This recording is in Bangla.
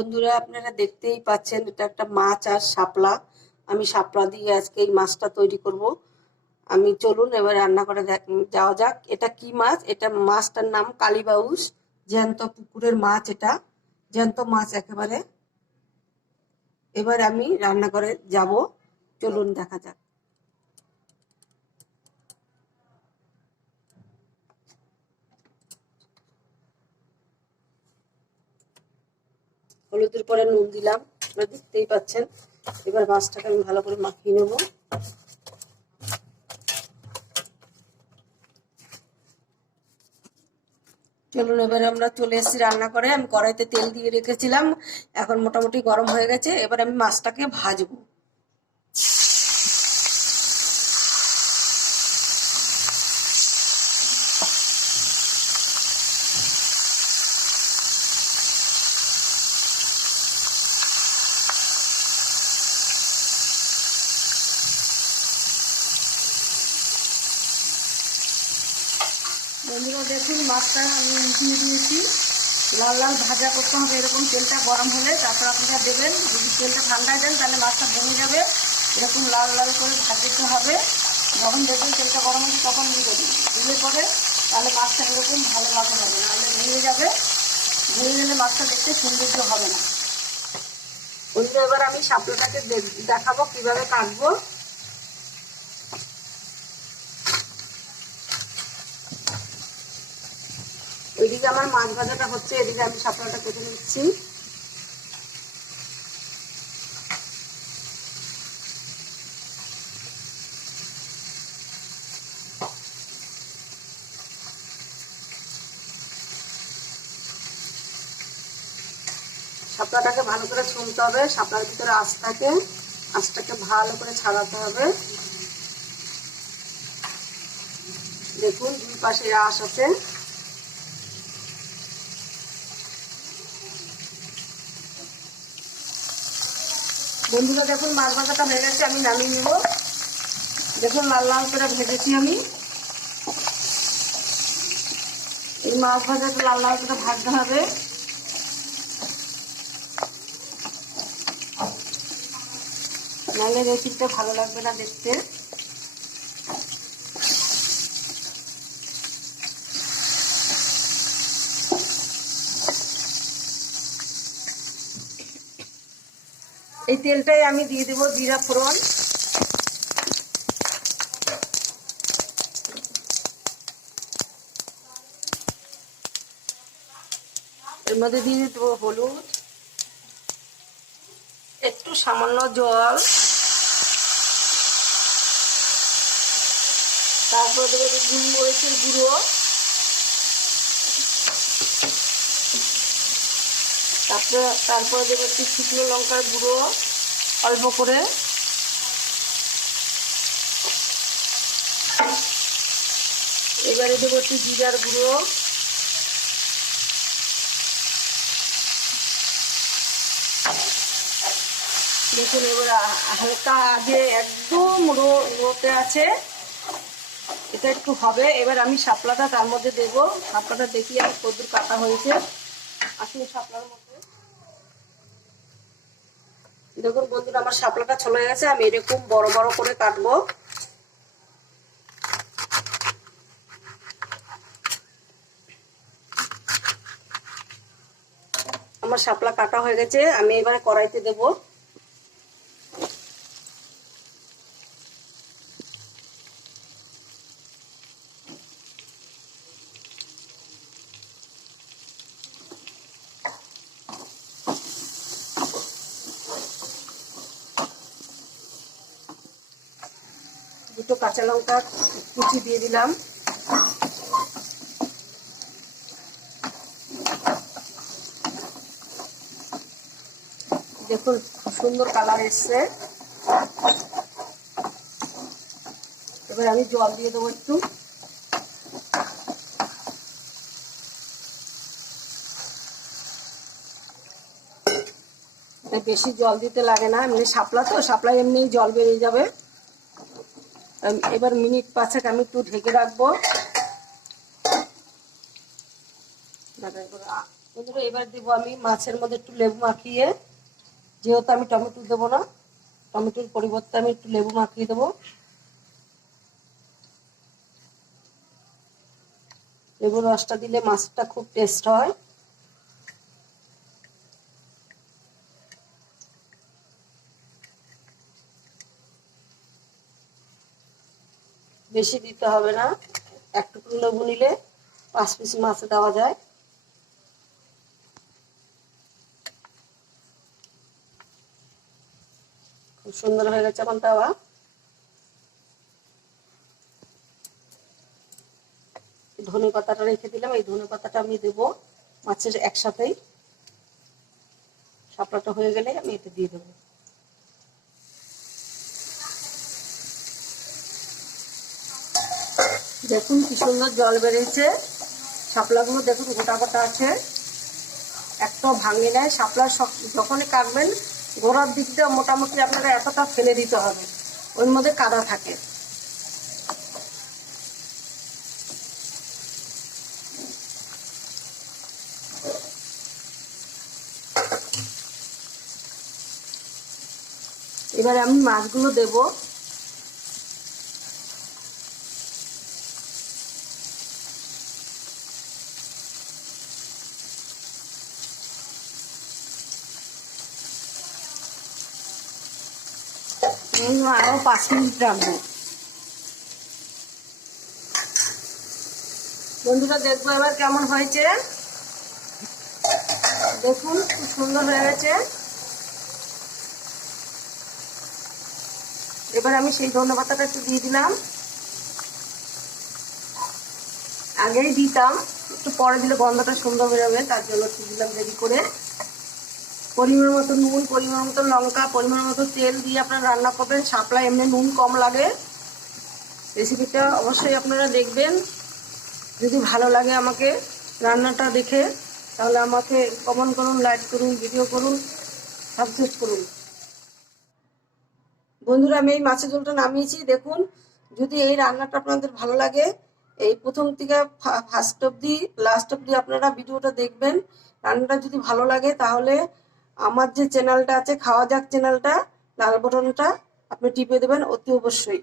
বন্ধুরা আপনারা দেখতেই পাচ্ছেন এটা একটা মাছ আর শাপলা। আমি শাপলা দিয়ে আজকে এই মাছটা তৈরি করব। আমি চলুন এবার রান্না করে যাওয়া যাক। এটা কি মাছ? এটা মাছটার নাম কালীবাউস, জ্যান্ত পুকুরের মাছ। এটা জ্যান্ত মাছ একেবারে। এবার আমি রান্না করে যাব, চলুন দেখা যাক। হলুদের পরে নুন দিলাম, আপনারা দেখতেই পাচ্ছেন। এবার মাছটাকে আমি ভালো করে মাখিয়ে নেব। চলুন এবারে আমরা চলে এসেছি রান্না করে। আমি কড়াইতে তেল দিয়ে রেখেছিলাম, এখন মোটামুটি গরম হয়ে গেছে। এবার আমি মাছটাকে ভাজবো। বন্ধুরা দেখুন, মাছটা আমি উঠিয়ে দিয়েছি। লাল লাল ভাজা করতে হবে, এরকম তেলটা গরম হলে। তারপর আপনারা দেবেন, যদি তেলটা ঠান্ডায় দেন তাহলে মাছটা ভেঙে যাবে। এরকম লাল লাল করে ভাজতে হবে। যখন দেখবেন তেলটা গরম হচ্ছে তখন দিয়ে দেবেন। দিলে পরে তাহলে মাছটা এরকম ভালোভাবে হবে, নাহলে ভেঙে যাবে। ভেঙে গেলে মাছটা দেখতে সৌন্দর্য হবে না। বন্ধুরা এবার আমি শাপলাটাকে দেখাবো কিভাবে কাটবো। ওইদিকে আমার মাছ ভাজাটা হচ্ছে, এদিকে আমি শাপলাটা কেটে নিচ্ছি। শাপলাটাকে ভালো করে ছুলতে হবে, শাপলার ভিতরে আঁশ থাকে, আঁশটাকে ভালো করে ছাড়াতে হবে। দেখুন দুই পাশে আঁশ আছে। বন্ধুরা দেখুন মাছ ভাজাটা হয়ে গেছে, আমি নামিয়ে নেব। দেখুন লাল লাল করে ভেজেছি আমি। এই মাছ ভাজাটা লাল লাল করে ভাজতে হবে। নাহলে রেসিপিটা ভালো লাগবে না দেখতে। এই তেলটাই আমি দিয়ে দেবো জিরা ফোড়ন। এর মধ্যে দিয়ে দেবো হলুদ, একটু সামান্য জল, তারপর দেবো গোলমরিচের গুঁড়ো, তারপর দেবো একটু শুকনো লঙ্কার গুঁড়ো অল্প করে, এবারে দেবো একটু জিরার গুঁড়ো, দেখুন এবার হালকা আগে একদম রোতে আছে, এটা একটু হবে। এবার আমি শাপলাটা তার মধ্যে দেবো। শাপলাটা দেখি আমি কদ্দুর কাটা হয়েছে। আসুন শাপলার মধ্যে দেখুন বন্ধুরা আমার শাপলাটা চলে গেছে। আমি এরকম বড় বড় করে কাটবো। আমার শাপলা কাটা হয়ে গেছে, আমি এবারে কড়াইতে দেবো। দুটো কাঁচা লঙ্কা কুচি দিয়ে দিলাম। দেখুন সুন্দর কালার এসছে। এবার আমি জল দিয়ে দেবো একটু। বেশি জল দিতে লাগে না, এমনি শাপলা তো, শাপলা এমনি জল বেরিয়ে যাবে। এবার মিনিট 5 আমি একটু ঢেকে রাখবো। বন্ধুরা এবার দেবো আমি মাছের মধ্যে একটু লেবু মাখিয়ে, যেহেতু আমি টমেটো দেবো না, টমেটোর পরিবর্তে আমি একটু লেবু মাখিয়ে দেবো। লেবুর রসটা দিলে মাছটা খুব টেস্ট হয়। বেশি দিতে হবে না, একটু লেবু নিলে 5 পিস মাছে দেওয়া যায়। খুব সুন্দর হয়ে গেছে এখন তাওয়া। ধনে পাতাটা রেখে দিলাম, এই ধনে পাতাটা আমি দেবো মাছের একসাথেই। শাপলাটা হয়ে গেলে আমি এতে দিয়ে দেবো। দেখুন কি সুন্দর জল বেরিয়েছে। শাপলাগুলো দেখুন গোটা গোটা আছে, একটাও ভাঙে নেয়। শাপলা যখনই কাটবেন গোড়ার দিক দিয়ে মোটামুটি আপনারা এতটা ফেলে দিতে হবে, ওর মধ্যে কাদা থাকে। এবারে আমি মাছগুলো দেবো। আরো 5 মিনিট রাখবো। বন্ধুরা দেখবো এবার কেমন হয়েছে। দেখুন খুব সুন্দর হয়ে গেছে। এবার আমি সেই ধনে পাতাটা একটু দিয়ে দিলাম। আগেই দিতাম, একটু পরে দিলে গন্ধটা সুন্দর হয়ে যাবে, তার জন্য একটু দিলাম দেরি করে। পরিমাণ মতো নুন, পরিমাণ মতো লঙ্কা, পরিমাণ মতো তেল দিয়ে আপনারা রান্না করবেন। শাপলা এমনি নুন কম লাগে। রেসিপিটা অবশ্যই আপনারা দেখবেন। যদি ভালো লাগে আমাকে রান্নাটা দেখে, তাহলে আমাকে কমেন্ট করুন, লাইক করুন, ভিডিও করুন, সাবস্ক্রাইব করুন। বন্ধুরা আমি এই মাছের ঝোলটা নামিয়েছি। দেখুন, যদি এই রান্নাটা আপনাদের ভালো লাগে, এই প্রথম থেকে ফার্স্ট অবধি লাস্ট অবধি আপনারা ভিডিওটা দেখবেন। রান্নাটা যদি ভালো লাগে তাহলে আমার যে চ্যানেলটা আছে খাওয়া যাক চ্যানেলটা, লাল বাটনটা আপনি টিপে দেবেন অতি অবশ্যই।